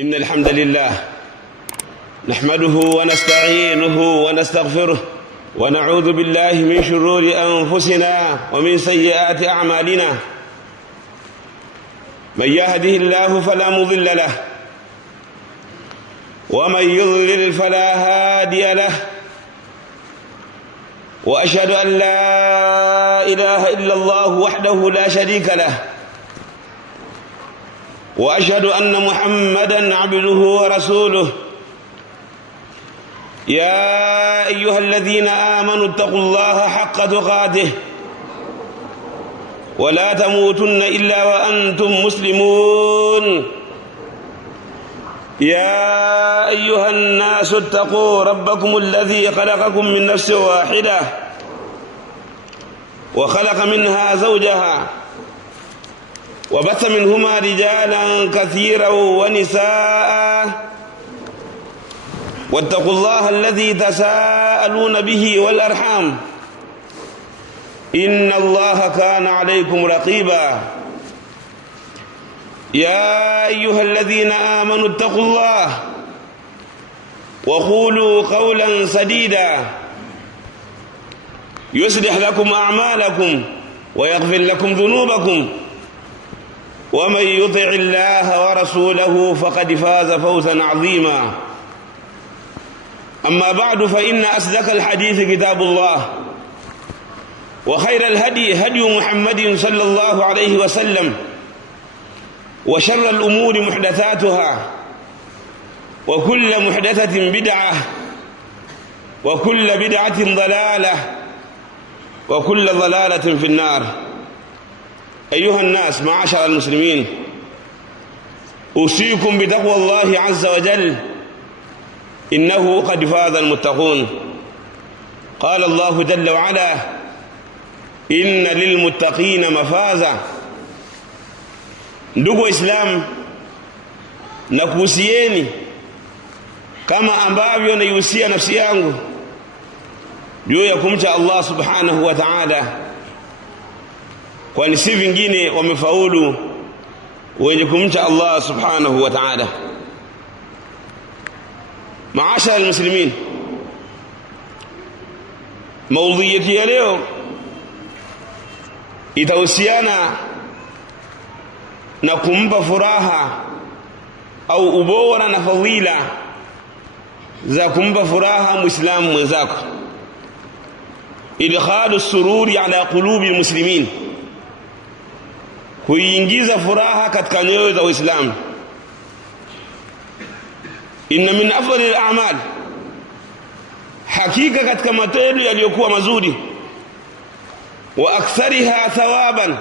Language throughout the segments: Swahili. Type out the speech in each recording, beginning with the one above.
إن الحمد لله نحمده ونستعينه ونستغفره ونعوذ بالله من شرور أنفسنا ومن سيئات أعمالنا. من يهده الله فلا مضل له ومن يضلل فلا هادي له، وأشهد أن لا إله إلا الله وحده لا شريك له، وأشهد أن محمدًا عبده ورسوله. يا أيها الذين آمنوا اتقوا الله حق تقاته ولا تموتن إلا وأنتم مسلمون. يا أيها الناس اتقوا ربكم الذي خلقكم من نفس واحدة وخلق منها زوجها وبث منهما رجالا كثيرا ونساء، واتقوا الله الذي تساءلون به والأرحام إن الله كان عليكم رقيبا. يا أيها الذين آمنوا اتقوا الله وقولوا قولا سديدا يصلح لكم أعمالكم ويغفر لكم ذنوبكم، ومن يطع الله ورسوله فقد فاز فوزا عظيما. أما بعد، فإن أصدق الحديث كتاب الله، وخير الهدي هدي محمد صلى الله عليه وسلم، وشر الأمور محدثاتها، وكل محدثة بدعة، وكل بدعة ضلالة، وكل ضلالة في النار. أيها الناس معاشر المسلمين، أوصيكم بتقوى الله عز وجل، إنه قد فاز المتقون. قال الله جل وعلا: إن للمتقين مفازا. Ndugu Islam, nakuhusieni kama ambavyo naihusia nafsi yangu juu ya kumcha Allah subhanahu wa ta'ala, kwani si vingine wamefaulu wenye kumcha Allah subhanahu wa ta'ala. Maashara almuslimin, maudhui yetu ya leo itahusiana na kumpa furaha au ubora na fadhila za kumpa furaha muislamu mwenzako, idkhalu sururi ala qulubi almuslimin, kuingiza furaha katika nyoyo za Waislamu. Inna min afdali al-a'mal, hakika katika matendo yaliyokuwa mazuri, wa akthariha thawaban,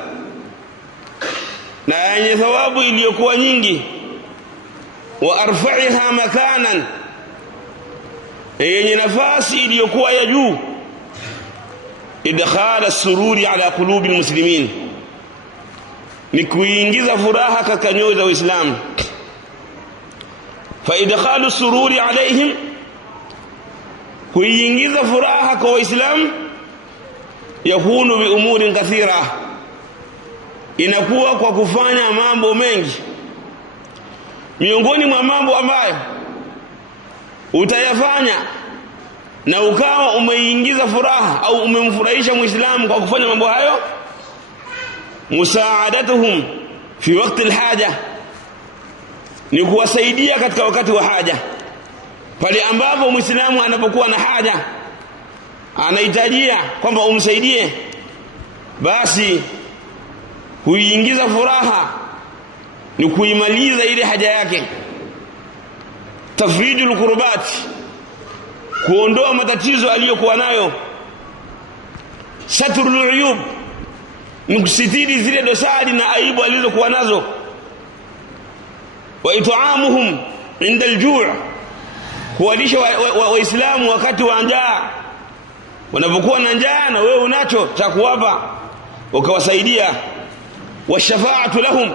na yenye thawabu iliyokuwa nyingi, wa arfa'iha makanan, yenye nafasi iliyokuwa ya juu, idkhala as-sururi ala qulubi al-muslimin, ni kuingiza furaha katika nyoyo za Waislamu. Fa idkhalu sururi alaihim, kuingiza furaha kwa Waislamu, yakunu bi umurin kathira, inakuwa kwa kufanya mambo mengi. Miongoni mwa mambo ambayo utayafanya na ukawa umeingiza furaha au umemfurahisha Muislamu kwa kufanya mambo hayo, musaadatuhum fi waqti alhaja, ni kuwasaidia katika wakati wa haja. Pale ambapo Muislamu anapokuwa na haja, anahitajia kwamba umsaidie, basi kuingiza furaha ni kuimaliza ile haja yake. Tafridul kurbat, kuondoa matatizo aliyokuwa nayo. Satrul uyub, ni kusitiri zile dosari na aibu alizokuwa nazo. Wa it'amuhum inda al-ju', kuwalisha Waislamu wakati wa njaa. Wanapokuwa na njaa na wewe unacho cha kuwapa, ukawasaidia. Wa shafa'atu lahum,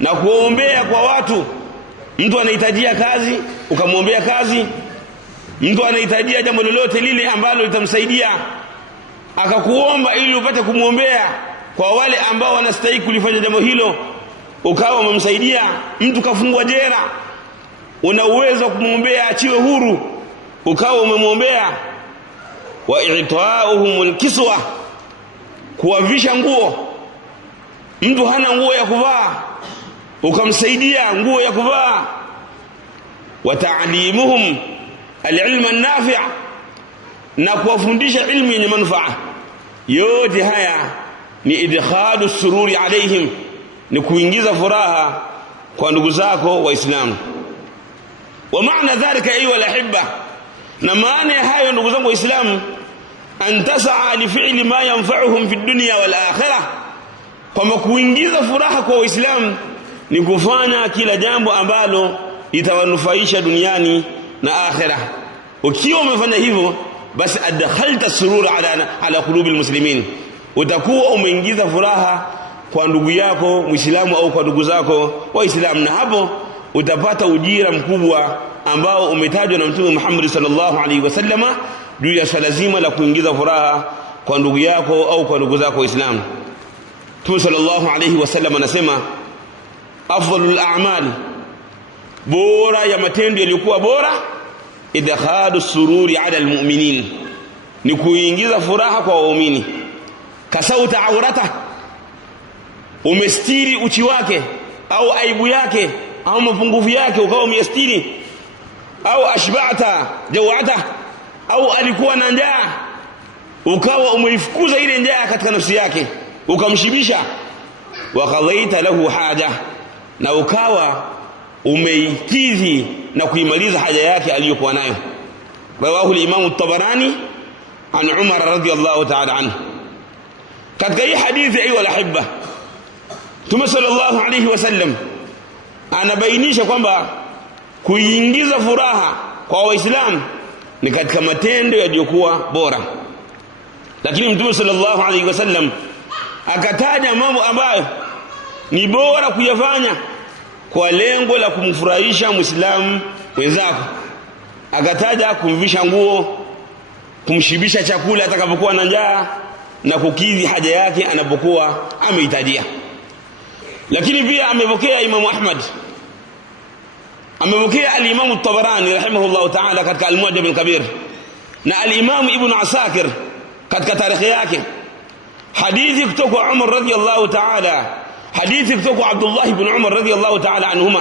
na kuombea kwa watu. Mtu anahitajia kazi, ukamwombea kazi. Mtu anahitajia jambo lolote lile ambalo litamsaidia, akakuomba ili upate kumwombea kwa wale ambao wanastahili kulifanya jambo hilo, ukawa umemsaidia mtu kafungwa jela, una uwezo kumwombea achiwe huru, ukawa umemwombea. Wa i'ta'uhumul kiswa, kuwavisha nguo. Mtu hana nguo ya kuvaa, ukamsaidia nguo ya kuvaa. Wa ta'limuhum al-ilma an-nafi', na kuwafundisha ilmu yenye manufaa. Yote haya ni idkhalu sururi alaihim, ni kuingiza furaha kwa ndugu zako Waislamu. Wa maana dhalika ayuha al-ahibba, na maana ya hayo ndugu zangu Waislamu, an tas'a li fi'li ma yanfa'uhum fi dunya wal akhirah, kwamba kuingiza furaha kwa Waislamu ni kufanya kila jambo ambalo litawanufaisha duniani na akhirah. Ukiwa umefanya hivyo, basi adkhalta surura ala qulubil muslimin, utakuwa umeingiza furaha kwa ndugu yako Muislamu au kwa ndugu zako Waislamu, na hapo utapata ujira mkubwa ambao umetajwa na Mtume Muhammad sallallahu alaihi wasallama juu ya swala zima la kuingiza furaha kwa ndugu yako au kwa ndugu zako Waislamu. Mtume sallallahu alaihi wasallam anasema, afdalul a'mal, bora ya matendo yaliokuwa bora, idkhalu sururi ala almu'minin, ni kuingiza furaha kwa waumini. Kasauta aurata, umestiri uchi wake au aibu yake au mapungufu yake ukawa umestiri. Au ashba'ta jaw'ata, au alikuwa na njaa ukawa umeifukuza ile njaa katika nafsi yake ukamshibisha. Wa qadaita lahu haja, na ukawa umeikidhi na kuimaliza haja yake aliyokuwa nayo. Rawahu al-Imam at-Tabarani an Umar radhiyallahu ta'ala anhu. Katika hii hadithi ayu al-ahibba, Mtume sallallahu alayhi wasallam anabainisha kwamba kuingiza furaha kwa Waislamu ni katika matendo yaliyokuwa bora. Lakini Mtume sallallahu alayhi wasallam akataja mambo ambayo ni bora kuyafanya kwa lengo la kumfurahisha Muislamu wenzako. Akataja kumvisha nguo, kumshibisha chakula atakapokuwa na njaa, na kukidhi haja yake anapokuwa amehitajia. Lakini pia amepokea Imam Ahmad, amepokea al-Imam at-Tabarani rahimahullah ta'ala katika al-Mu'jam al-Kabir, na al-Imam Ibn Asakir katika tarikhi yake, hadithi kutoka Umar radhiyallahu ta'ala, hadithi kutoka Abdullah ibn Umar radhiyallahu ta'ala anhuma.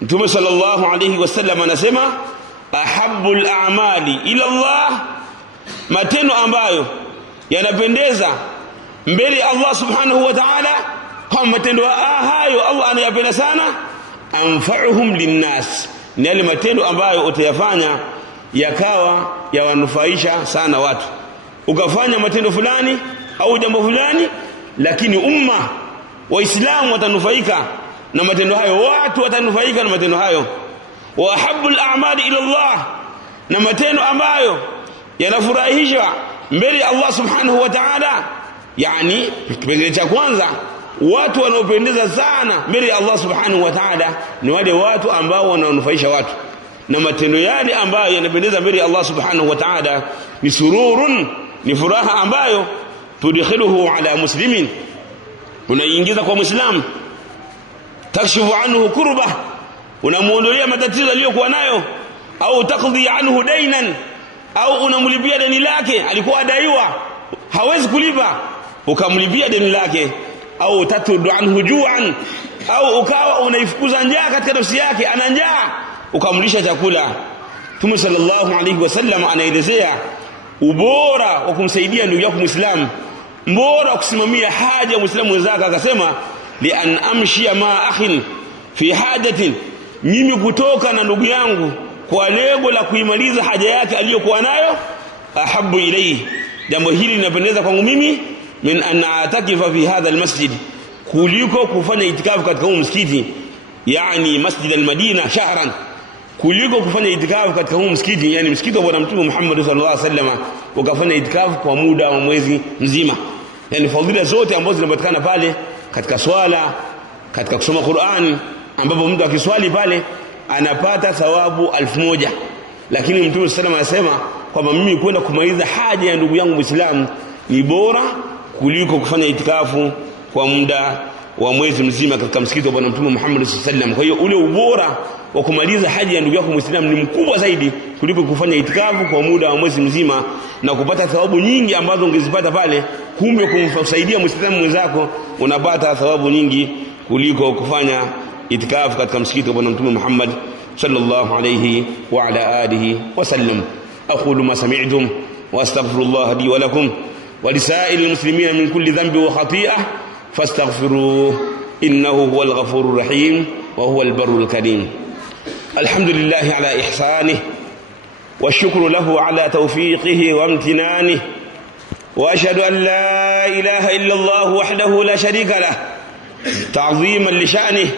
Mtume sallallahu alayhi wasallam anasema, ahabbul a'mali ila Allah, matendo ambayo yanapendeza mbele ya Allah subhanahu wa ta'ala, kama matendo hayo Allah anayapenda sana, anfa'uhum linnas, ni yale matendo ambayo utayafanya yakawa yawanufaisha sana watu. Ukafanya matendo fulani au jambo fulani, lakini umma Waislamu watanufaika na matendo hayo, watu watanufaika na matendo hayo. Wa habbul a'mali ila Allah, na matendo ambayo yanafurahisha mbele ya Allah subhanahu wa ta'ala. Yani kipengele cha kwanza, watu wanaopendeza sana mbele ya Allah subhanahu wa ta'ala ni wale watu ambao wananufaisha watu, na matendo yale ambayo yanapendeza mbele ya Allah subhanahu wa ta'ala ni sururun, ni furaha ambayo tudkhiluhu ala muslimin, unaingiza kwa Muislamu. Takshifu anhu kurba, unamuondolea matatizo aliyokuwa nayo. Au taqdi anhu dainan, au unamlipia deni lake, alikuwa adaiwa hawezi kulipa, ukamlipia deni lake. Au tatudu anhu ju'an, au ukawa unaifukuza njaa katika nafsi yake, ana njaa, ukamlisha chakula. Mtume sallallahu alayhi wasallam anaelezea ubora wa kumsaidia ndugu yako Muislamu, mbora kusimamia haja ya Muislamu mwenzake. Akasema, li an amshia ma akhin fi hajatin, mimi kutoka na ndugu yangu kwa lengo la kuimaliza haja yake aliyokuwa nayo, ahabbu ilayhi, jambo hili linapendeza kwangu mimi, min an atakifa fi hadha almasjid, kuliko kufanya itikafu katika huu msikiti, yani masjid almadina shahran, kuliko kufanya itikafu katika huu msikiti, yani msikiti wa Bwana Mtume Muhammad sallallahu alaihi wasallam, ukafanya itikafu kwa muda wa mwezi mzima. Yani fadhila zote ambazo zinapatikana pale katika swala, katika kusoma Qur'an, ambapo mtu akiswali pale anapata thawabu 1000. Lakini Mtume sallallahu alaihi wasallam anasema kwamba mimi kwenda kumaliza haja ya ndugu yangu Muislamu ni bora kuliko kufanya itikafu kwa muda wa mwezi mzima katika msikiti wa Bwana Mtume Muhammad sallallahu alaihi wasallam. Kwa hiyo ule ubora wa kumaliza haji ya ndugu yako Muislamu ni mkubwa zaidi kuliko kufanya itikafu kwa muda wa mwezi mzima na kupata thawabu nyingi ambazo ungezipata pale. Kumbe kumsaidia Muislamu mwenzako unapata thawabu nyingi kuliko kufanya itikafu katika msikiti wa Bwana Mtume Muhammad sallallahu alayhi wa ala alihi wasallam. aqulu ma sami'tum wa astaghfirullah li wa lakum wa lisa'il muslimina min kulli dhanbi wa khati'ah fastaghfiruhu innahu huwal ghafurur rahim wa huwal barrul karim. alhamdulillahi ala ihsanihi والشكر له على توفيقه وامتنانه وأشهد أن لا إله إلا الله وحده لا شريك له تعظيما لشأنه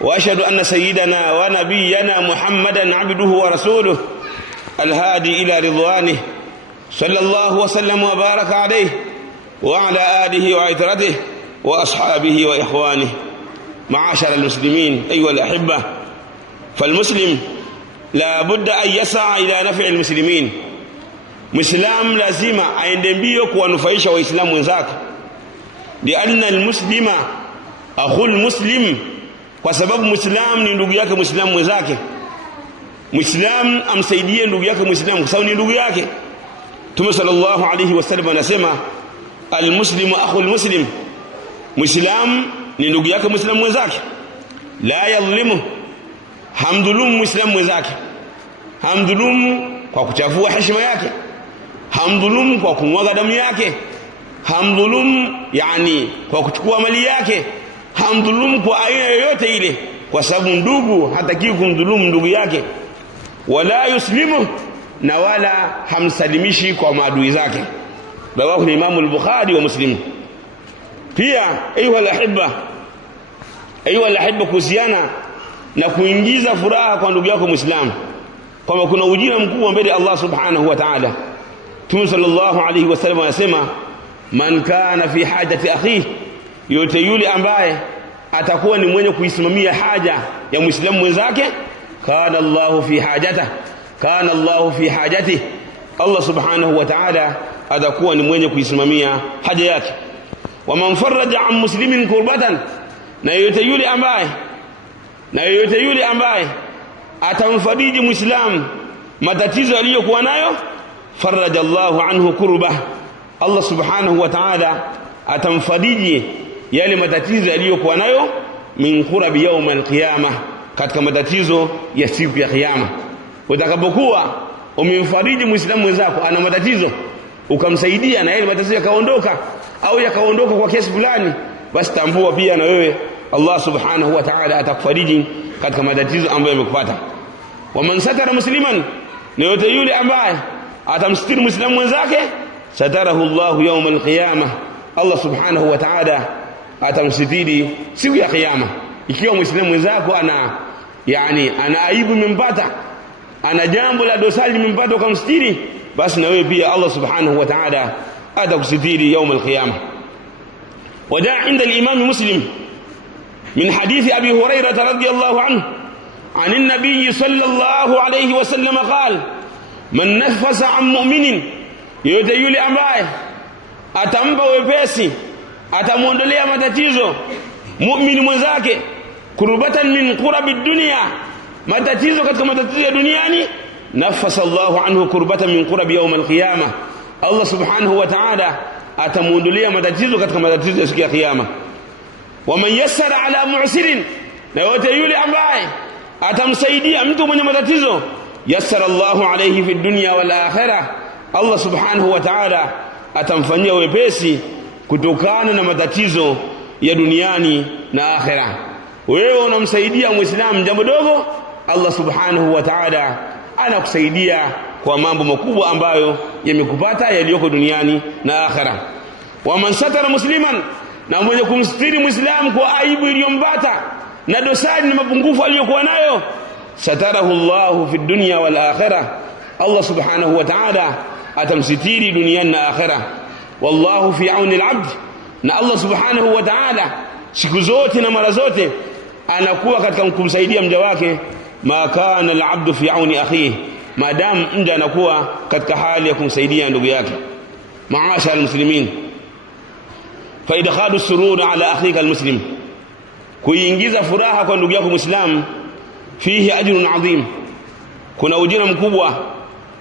وأشهد أن سيدنا ونبينا محمدا عبده ورسوله الهادي إلى رضوانه صلى الله وسلم وبارك عليه وعلى آله وعترته وأصحابه وإخوانه. معاشر المسلمين أيها الأحبة، فالمسلم لا بد أن يسعى إلى نفع المسلمين. مسلم لازم aende mbio kuwanufaisha waislamu wenzake, lianna almuslima akhul muslim, kwa sababu muislam ni ndugu yake muislamu mwenzake. Muislam amsaidie ndugu yake muislamu kwa sababu ni ndugu yake. Mtume sallallahu alayhi wasallam anasema almuslimu akhul muslim, muislam ni ndugu yake muislamu mwenzake. La yadhlimu, hamdhulumu muislamu mwenzake, hamdhulumu kwa kuchafua heshima yake, hamdhulumu kwa kumwaga damu yake, hamdhulumu yani kwa kuchukua mali yake, hamdhulumu kwa aina yoyote ile, kwa sababu ndugu hatakiwi kumdhulumu ndugu yake. Wala yuslimu, na wala hamsalimishi kwa maadui zake. Rawahu Imam al-Bukhari wa Muslim. Pia ayuha al-ahibba, kuhusiana na kuingiza furaha kwa ndugu yako Muislamu, kwamba kuna ujira mkubwa mbele Allah subhanahu wa ta'ala. Mtume sallallahu alayhi wasallam anasema man kana fi hajati akhihi, yote yule ambaye atakuwa ni mwenye kuisimamia haja ya Muislamu mwenzake, kana Allahu fi hajatihi, kana Allahu fi hajatihi, Allah subhanahu wa ta'ala atakuwa ni mwenye kuisimamia haja yake. Wa man faraja an muslimin kurbatan, na yote yule ambaye atamfariji Muislamu matatizo aliyokuwa nayo, faraja Allahu anhu kurbah, Allah subhanahu wa ta'ala atamfariji yale matatizo aliyokuwa nayo, min kurabi yawm al-qiyamah, katika matatizo ya siku ya kiyama. Utakapokuwa umemfariji Muislamu mwenzako ana matatizo, ukamsaidia na yale matatizo yakaondoka au yakaondoka kwa kiasi fulani, basi tambua pia na wewe Allah subhanahu wa ta'ala atakufariji katika matatizo ambayo yamekupata. Wa man satara musliman, na yote yule ambaye atamstiri Muislamu mwenzake, satarahu Allahu yawm al-qiyamah, Allah subhanahu wa ta'ala atamsitiri siku ya kiyama. Ikiwa Muislamu mwenzako ana aibu imempata, ana jambo la dosari limempata ukamstiri, basi na wewe pia Allah subhanahu wa ta'ala atakusitiri yawm al-qiyamah. وجاء عند الإمام مسلم من حديث أبي هريرة رضي الله عنه عن النبي صلى الله عليه وسلم قال من نفس عن مؤمن, yote yule ambaye atampa wepesi, atamuondolea matatizo muumini mwenzake, kurbatan min qurabi dunya, matatizo katika matatizo ya duniani, nafasa Allahu anhu kurbatan min qurabi yawm al-qiyamah, Allah subhanahu wa ta'ala atamuondolea matatizo katika matatizo ya siku ya kiyama. Wa man yassara ala mu'sirin, na yote yule ambaye atamsaidia mtu mwenye matatizo, yassara Allahu alayhi fi dunya wal akhirah, Allah subhanahu wa ta'ala atamfanyia wepesi kutokana na matatizo ya duniani na akhirah. Wewe unamsaidia Muislamu jambo dogo, Allah subhanahu wa ta'ala anakusaidia kwa mambo makubwa ambayo yamekupata yaliyoko duniani na akhirah. Wa man satara musliman, na mwenye kumstiri Muislamu kwa aibu iliyompata na dosari na mapungufu aliyokuwa nayo, satarahu Allahu fi dunya wal akhirah, Allah subhanahu wa ta'ala atamsitiri duniani na akhirah. Wallahu fi auni al-abd, na Allah subhanahu wa ta'ala siku zote na mara zote anakuwa katika kumsaidia mja wake. Ma kana al-abdu fi auni akhihi, maadamu mja anakuwa katika hali ya kumsaidia ndugu yake. Maashara al-muslimin, fa idkhalu as-surur ala akhika al-muslim, kuingiza furaha kwa ndugu yako Muislamu, fihi ajrun adhim, kuna ujira mkubwa.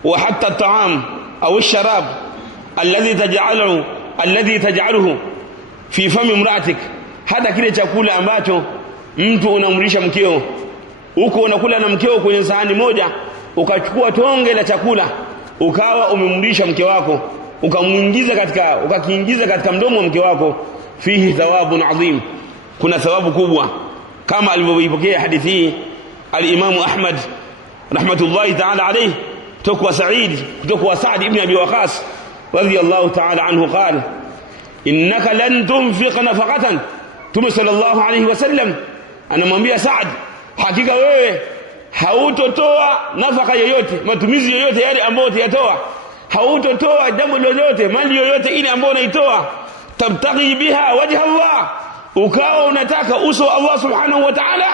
Wa hatta at-ta'am au ash-sharab alladhi taj'aluhu fi fami imra'atik, hata kile chakula ambacho mtu unamlisha mkeo, uko unakula na mkeo kwenye sahani moja, ukachukua tonge la chakula ukawa umemlisha mke wako, ukakiingiza katika mdomo wa mke wako, fihi thawabun adhim, kuna thawabu kubwa, kama alivyoipokea hadithi hii al-Imam Ahmad rahmatullahi ta'ala alayhi kutoka Sa'd ibn Abi Waqqas radiyallahu ta'ala anhu qala innaka lan tunfiq nafaqatan, Mtume sallallahu alayhi wasallam anamwambia Sa'd, hakika wewe hautotoa nafaka yoyote, matumizi yoyote yale ambayo utayatoa, hautotoa jambo lolote, mali yoyote ile ambayo unaitoa, tabtaghi biha wajha Allah, ukawa unataka uso wa Allah subhanahu wa ta'ala,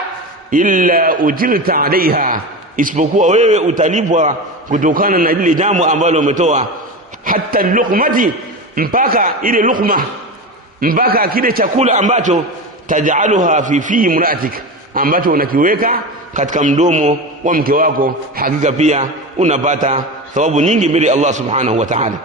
illa ujirta alaiha, isipokuwa wewe utalipwa kutokana na lile jambo ambalo umetoa. Hatta luqmati, mpaka ile luqma, mpaka kile chakula ambacho taj'aluha fi imra'atik, ambacho unakiweka katika mdomo wa mke wako, hakika pia unapata thawabu nyingi mbele Allah subhanahu wa ta'ala.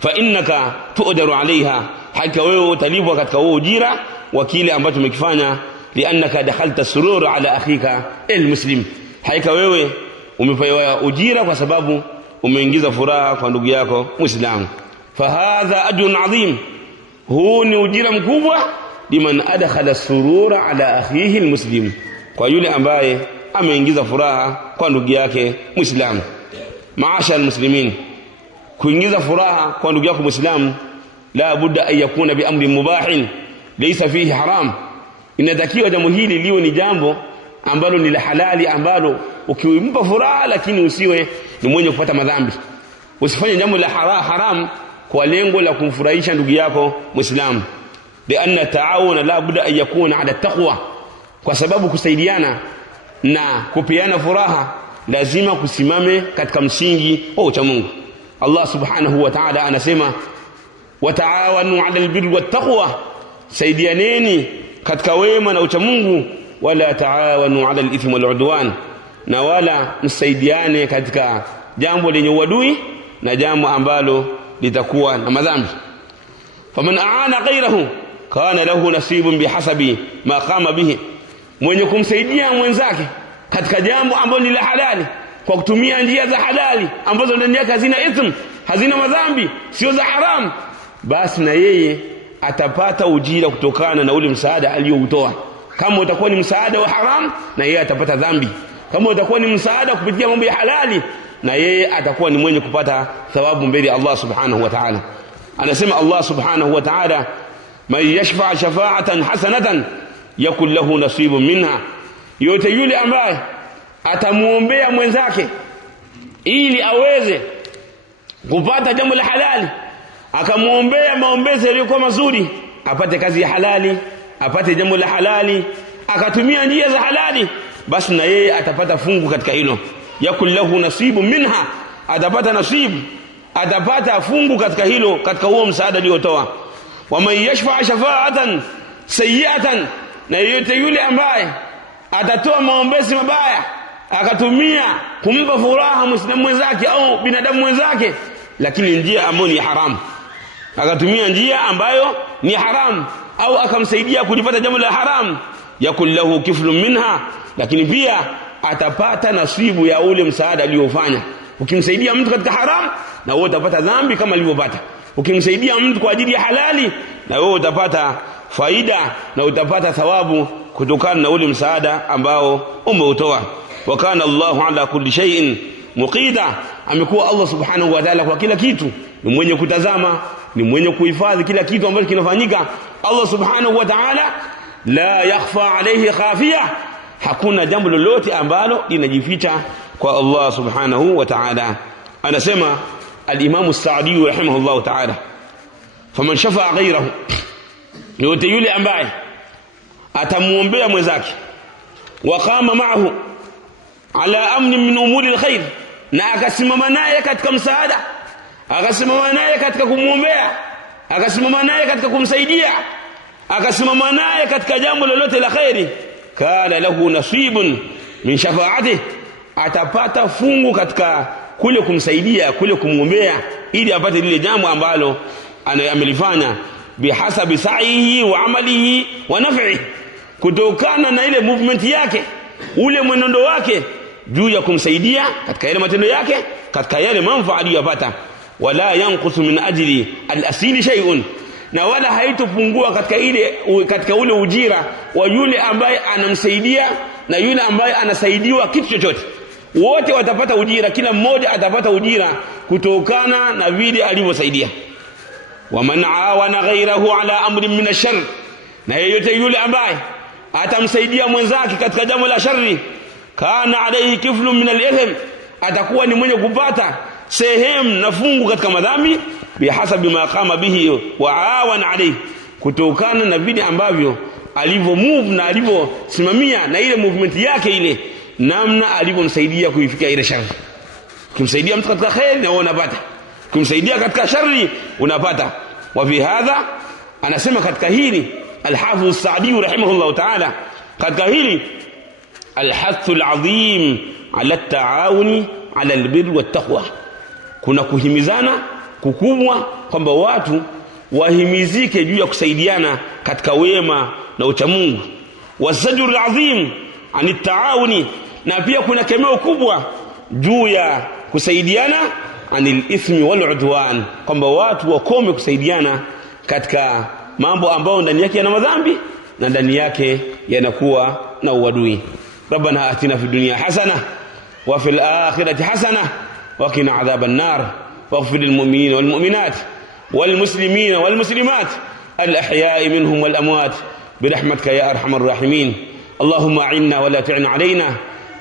Fa innaka tu'daru alaiha, hakika wewe utalipwa katika huo ujira wa kile ambacho umekifanya, liannaka dakhalta surur ala akhika almuslim, hakika wewe umepewa ujira kwa sababu umeingiza furaha kwa ndugu yako Muislamu. Fa hadha ajrun adhim, huu ni ujira mkubwa, liman adkhala surura ala akhihi almuslim, kwa yule ambaye ameingiza furaha kwa ndugu yake Muislamu. Maasha almuslimin, kuingiza furaha kwa ndugu yako Muislamu la budda an yakuna bi amri mubahin laysa fihi haram, inatakiwa jambo hili liwe ni jambo ambalo ni la halali, ambalo ukimpa furaha lakini usiwe ni mwenye kupata madhambi. Usifanye jambo la haram kwa lengo la kumfurahisha ndugu yako Muislamu, lianna taawuna la budda an yakuna ala taqwa, kwa sababu kusaidiana na kupeana furaha lazima kusimame katika msingi wa uchamungu. Allah subhanahu wa ta'ala anasema, wataawanu 'ala albirri wattaqwa, saidianeni katika wema na uchamungu, wala taawanu 'ala alithmi wal'udwan, na wala msaidiane katika jambo lenye uadui na jambo ambalo litakuwa na madhambi. Faman aana ghayrahu kana lahu nasibun bihasabi ma qama bihi, mwenye kumsaidia mwenzake katika jambo ambalo ni la halali kwa kutumia njia za halali ambazo ndani yake hazina ithm, hazina madhambi, sio za haram, basi na yeye atapata ujira kutokana na ule msaada aliyoutoa. Kama utakuwa ni msaada wa haram, na yeye atapata dhambi. Kama utakuwa ni msaada kupitia mambo ya halali, na yeye atakuwa ni mwenye kupata thawabu mbele Allah subhanahu wa ta'ala. Anasema Allah subhanahu wa ta'ala, man yashfa' shafa'atan hasanatan yakul lahu nasibun minha, yote yule ambaye atamuombea mwenzake ili aweze kupata jambo la halali, akamuombea maombezi yaliyokuwa mazuri, apate kazi ya halali, apate jambo la halali, akatumia njia za halali, basi na yeye atapata fungu katika hilo. Yakul lahu nasibun minha, atapata nasibu, atapata fungu katika hilo, katika huo msaada aliotoa. Wa man yashfa' shafa'atan sayyi'atan, na yote yule ambaye atatoa maombezi mabaya, akatumia kumpa furaha muislamu mwenzake au binadamu mwenzake, lakini njia ambayo ni haramu, akatumia njia ambayo ni haramu, au akamsaidia kulipata jambo la haramu, yakul lahu kiflun minha, lakini pia atapata nasibu ya ule msaada aliofanya. Ukimsaidia mtu katika haramu, na wewe utapata dhambi kama alivyopata. Ukimsaidia mtu kwa ajili ya halali, na wewe utapata faida na utapata thawabu kutokana na ule msaada ambao umeutoa. Wa kana Allahu ala kulli shay'in muqita, amekuwa Allah subhanahu wa ta'ala kwa kila kitu ni mwenye kutazama, ni mwenye kuhifadhi kila kitu ambacho kinafanyika. Allah subhanahu wa ta'ala la yakhfa alayhi khafiya, hakuna jambo lolote ambalo linajificha kwa Allah subhanahu wa ta'ala. Anasema al-Imam as-Sa'di rahimahullah ta'ala, faman shafa'a ghayrahu, yote yule ambaye atamuombea mwenzake, wa qama ma'ahu ala amni min umuri alkhair, na akasimama naye katika msaada, akasimama naye katika kumuombea, akasimama naye katika kumsaidia, akasimama naye katika jambo lolote la khairi, kana lahu nasibun min shafaatihi, atapata fungu katika kule kumsaidia, kule kumwombea ili apate lile jambo ambalo amelifanya, bihasabi sa'ihi wa amalihi wa naf'ihi, kutokana na ile movement yake, ule mwenendo wake juu ya kumsaidia katika yale matendo yake, katika yale manufaa aliyopata. Wala yanqusu min ajli al-asili shay'un, na wala haitopungua katika ule ujira wa yule ambaye anamsaidia na yule ambaye anasaidiwa kitu chochote. Wote watapata ujira, kila mmoja atapata ujira kutokana na vile alivyosaidia. Wa man awana ghayrahu ala amrin min ash-sharr, na yeyote yule ambaye atamsaidia mwenzake katika jambo la shari, kana alayhi kiflun min al-ithm, atakuwa ni mwenye kupata sehemu na fungu katika madhambi, bihasabi ma qama bihi wa awana alayhi, kutokana na vile ambavyo alivyo move na alivyosimamia na ile movement yake, ile namna alivyomsaidia kuifikia ile shari. Kumsaidia mtu katika khair na unapata, kumsaidia katika shari unapata. Wa fi hadha, anasema katika hili al-Hafidh as-Sa'di rahimahullah ta'ala, katika hili al-hathu al-azim ala at-ta'awuni ala al-birri wat-taqwa, kuna kuhimizana kukubwa kwamba watu wahimizike juu ya kusaidiana katika wema na uchamungu. Wasajru al-azim ani at-ta'awuni, na pia kuna kemeo kubwa juu ya kusaidiana anil ithmi wal udwan, kwamba watu wakome kusaidiana katika mambo ambayo ndani yake yana madhambi na ndani yake yanakuwa na uadui. Rabbana atina fid dunya hasana wa fil akhirati hasana wa qina adhaban nar waghfir lil mu'minina wal mu'minat wal muslimina wal muslimat al ahya'i minhum wal amwat birahmatika ya arhamar rahimin. Allahumma a'inna wa la tu'in alayna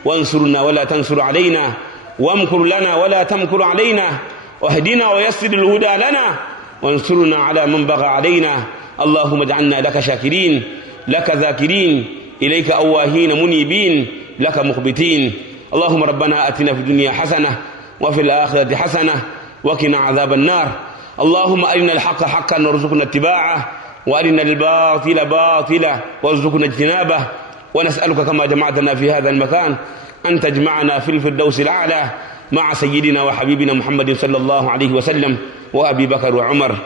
وانصرنا ولا تنصر علينا وامكر لنا ولا تمكر علينا واهدنا ويسر الهدى لنا وانصرنا على من بغى علينا. اللهم اجعلنا لك شاكرين، لك ذاكرين، إليك أواهين منيبين، لك مخبتين. اللهم ربنا آتنا في الدنيا حسنة وفي الآخرة حسنة وقنا عذاب النار. اللهم أرنا الحق حقا وارزقنا اتباعه، وأرنا الباطل باطلا وارزقنا اجتنابه. ونسألك كما جمعتنا في هذا المكان أن تجمعنا في الفردوس الأعلى مع سيدنا وحبيبنا محمد صلى الله عليه وسلم وأبي بكر وعمر.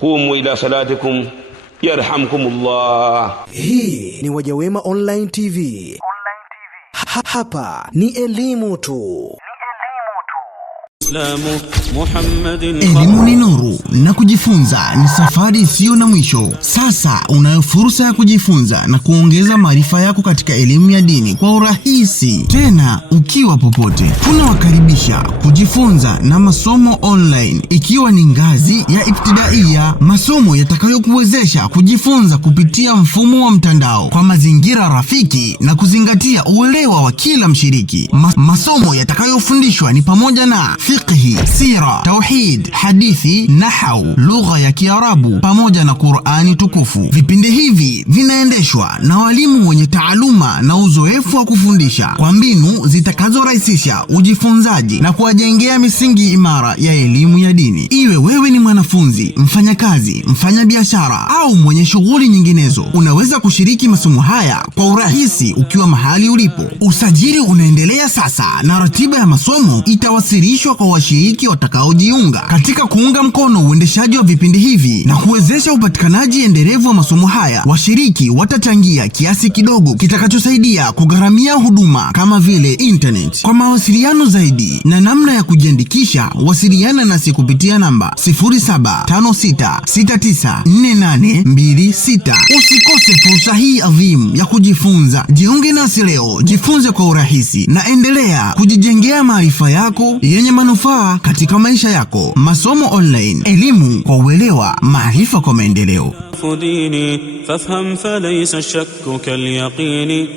قوموا إلى صلاتكم يرحمكم الله. Hii ni Wajawema Online TV. Hapa ni elimu tu. Elimu ni nuru na kujifunza ni safari isiyo na mwisho. Sasa unayo fursa ya kujifunza na kuongeza maarifa yako katika elimu ya dini kwa urahisi, tena ukiwa popote. Tunawakaribisha kujifunza na masomo online, ikiwa ni ngazi ya ibtidaiya, masomo yatakayokuwezesha kujifunza kupitia mfumo wa mtandao kwa mazingira rafiki na kuzingatia uelewa wa kila mshiriki. Masomo yatakayofundishwa ni pamoja na fiqhi, sira, tauhid, hadithi, nahau, lugha ya Kiarabu pamoja na Qur'ani tukufu. Vipindi hivi vinaendeshwa na walimu wenye taaluma na uzoefu wa kufundisha kwa mbinu zitakazorahisisha ujifunzaji na kuwajengea misingi imara ya elimu ya dini. Iwe wewe ni mwanafunzi, mfanyakazi, mfanyabiashara au mwenye shughuli nyinginezo, unaweza kushiriki masomo haya kwa urahisi ukiwa mahali ulipo. Usajili unaendelea sasa na ratiba ya masomo itawasilishwa kwa washiriki watakaojiunga. Katika kuunga mkono uendeshaji wa vipindi hivi na kuwezesha upatikanaji endelevu wa masomo haya, washiriki watachangia kiasi kidogo kitakachosaidia kugharamia huduma kama vile internet. Kwa mawasiliano zaidi na namna ya kujiandikisha, wasiliana nasi kupitia namba 0756694826. Usikose fursa hii adhimu ya kujifunza. Jiunge nasi leo, jifunze kwa urahisi na endelea kujijengea maarifa yako yenye manufaa katika maisha yako. Masomo online, elimu kwa uelewa, maarifa kwa maendeleo. فافهم فليس الشك كاليقين.